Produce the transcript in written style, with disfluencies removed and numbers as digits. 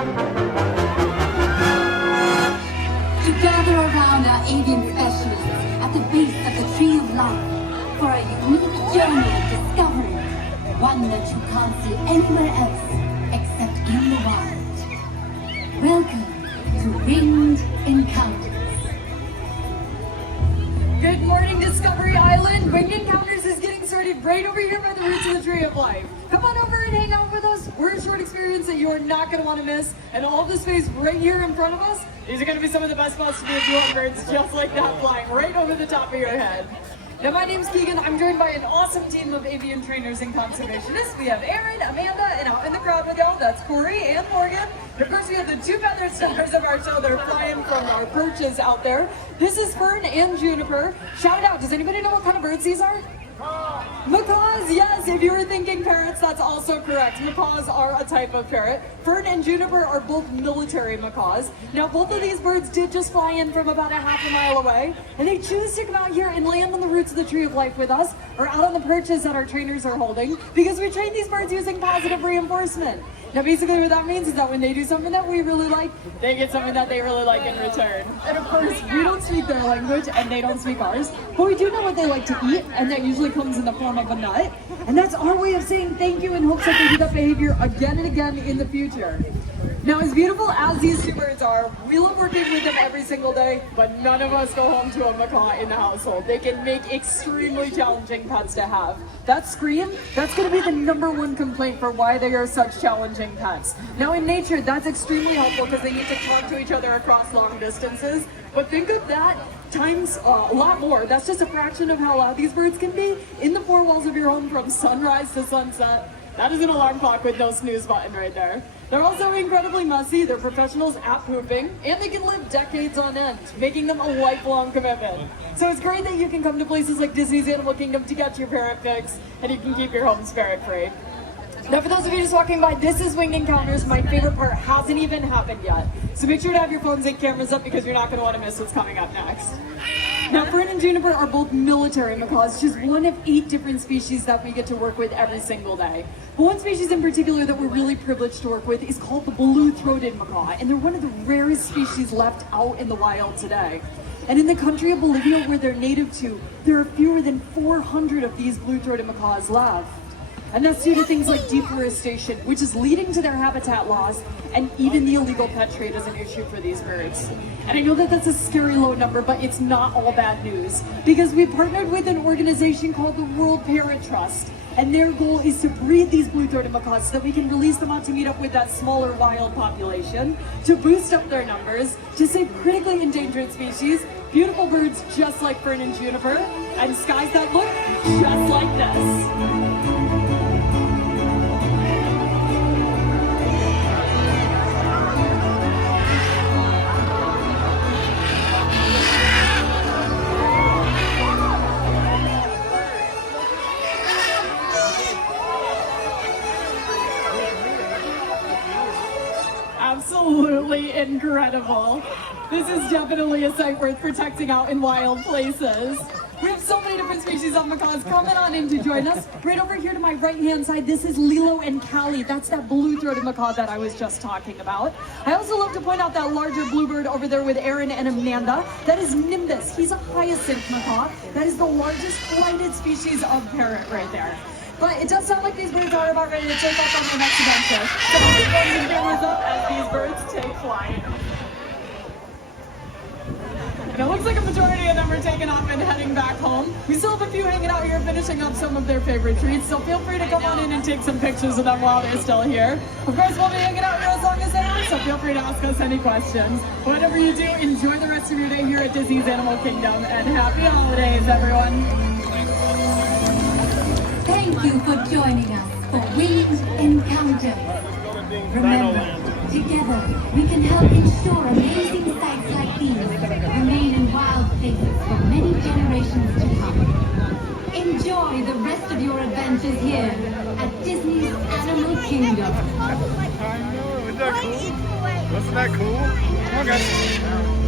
To gather around our avian specialists at the base of the Tree of Life for a unique journey of discovery, one that you can't see anywhere else except in the wild. Welcome to Winged Encounters. Good morning, Discovery Island. Winged Encounters is getting started right over here by the roots of the Tree of Life. Come on over and hang out with us. We're a short experience that you are not going to want to miss. And all this space right here in front of us, these are going to be some of the best spots to be enjoying birds just like that flying right over the top of your head. Now, my name's Keegan. I'm joined by an awesome team of avian trainers and conservationists. We have Aaron, Amanda, and out in the crowd with y'all, that's Corey and Morgan. And of course, we have the two feathered stars of our show. They're flying from our perches out there. This is Fern and Juniper. Shout it out. Does anybody know what kind of birds these are? Macaws, yes. If you were thinking parrots, that's also correct. Macaws are a type of parrot. Fern and Juniper are both military macaws. Now, both of these birds did just fly in from about a half a mile away, and they choose to come out here and land on the roots of the Tree of Life with us, or out on the perches that our trainers are holding, because we train these birds using positive reinforcement. Now, basically what that means is that when they do something that we really like, they get something that they really like in return. And of course, we don't speak their language and they don't speak ours, but we do know what they like to eat, and that usually comes in the form of a nut. And that's our way of saying thank you in hopes that they do that behavior again and again in the future. Now, as beautiful as these two birds are, we love working with them every single day, but none of us go home to a macaw in the household. They can make extremely challenging pets to have. That scream, that's going to be the #1 complaint for why they are such challenging pets. Now, in nature, that's extremely helpful because they need to talk to each other across long distances, but think of that times a lot more. That's just a fraction of how loud these birds can be in the four walls of your home from sunrise to sunset. That is an alarm clock with no snooze button right there. They're also incredibly messy, they're professionals at pooping, and they can live decades on end, making them a lifelong commitment. So it's great that you can come to places like Disney's Animal Kingdom to get your parrot fix, and you can keep your home ferret free. Now, for those of you just walking by, this is Winged Encounters. My favorite part hasn't even happened yet. So make sure to have your phones and cameras up because you're not going to want to miss what's coming up next. Now, Fern and Juniper are both military macaws, just one of 8 different species that we get to work with every single day. But one species in particular that we're really privileged to work with is called the blue-throated macaw, and they're one of the rarest species left out in the wild today. And in the country of Bolivia, where they're native to, there are fewer than 400 of these blue-throated macaws left. And that's due to things like deforestation, which is leading to their habitat loss, and even the illegal pet trade is an issue for these birds. And I know that that's a scary low number, but it's not all bad news, because we partnered with an organization called the World Parrot Trust, and their goal is to breed these blue-throated macaws so that we can release them out to meet up with that smaller wild population, to boost up their numbers, to save critically endangered species, beautiful birds just like Fern and Juniper, and skies that look just like this. Absolutely incredible. This is definitely a site worth protecting out in wild places. We have so many different species of macaws. Come on in to join us. Right over here to my right-hand side, this is Lilo and Callie. That's that blue-throated macaw that I was just talking about. I also love to point out that larger bluebird over there with Aaron and Amanda. That is Nimbus. He's a hyacinth macaw. That is the largest flighted species of parrot right there. But it does sound like these birds are about ready to take off on their next adventure. So we'll keep running the cameras up as these birds take flight. And it looks like a majority of them are taking off and heading back home. We still have a few hanging out here finishing up some of their favorite treats, so feel free to come on in and take some pictures of them while they're still here. Of course, we'll be hanging out here as long as they are, so feel free to ask us any questions. Whatever you do, enjoy the rest of your day here at Disney's Animal Kingdom, and happy holidays, everyone. Thank you for joining us for Winged Encounters. Remember, together we can help ensure amazing sights like these remain in wild places for many generations to come. Enjoy the rest of your adventures here at Disney's Animal Kingdom. I know, isn't that cool? Wasn't that cool? Okay.